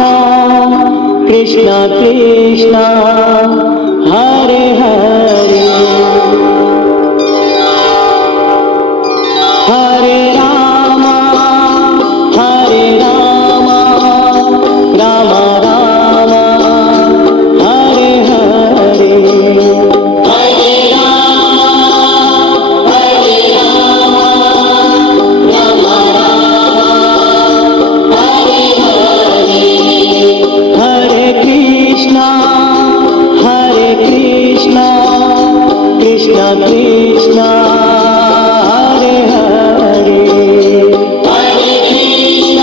Krishna Krishna Hare Hare Hare Ram Ram Ram Hare Hare Hare Ram Ram Ram Hare Hare Hare Krishna Krishna Krishna Hare Hare Hare Krishna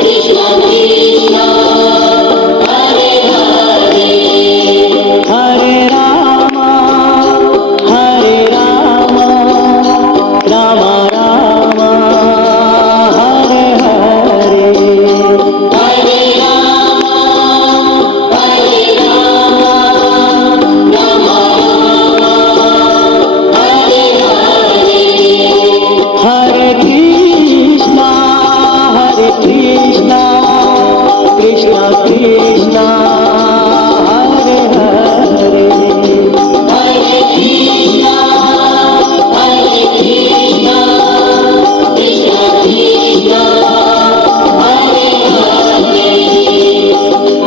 Krishna Krishna Hare Hare Hare Ram Ram Ram Hare Hare Hare Ram Ram Hare Hare Hare Krishna Krishna Krishna Hare Hare Hare Krishna Krishna Krishna Hare Hare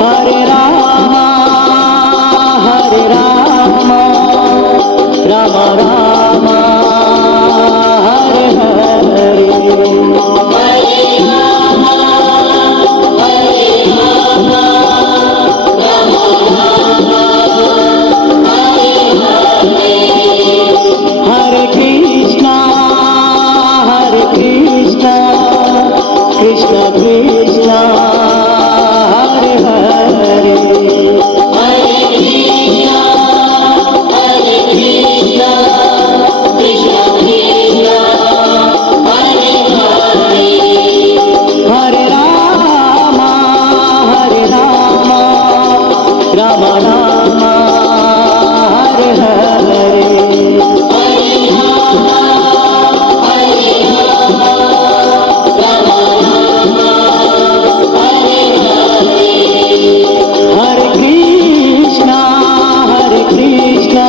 Hare Ram Ram Ram Hare Hare Hare Ram Ram Ram Hare Hare Hare Krishna Krishna Krishna Hare Hare Hare Krishna Krishna Krishna Hare Hare Hare Ram Ram Ram Hare Hare Hare Ram Ram Ram Hare Hare Hare Krishna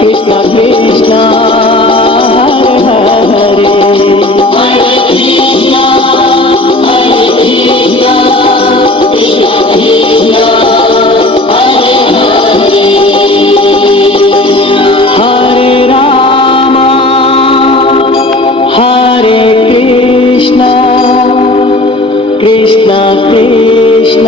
Krishna Krishna Hare Hare Hare Krishna Krishna Krishna Hare Hare Hare Ram Krishna Krishna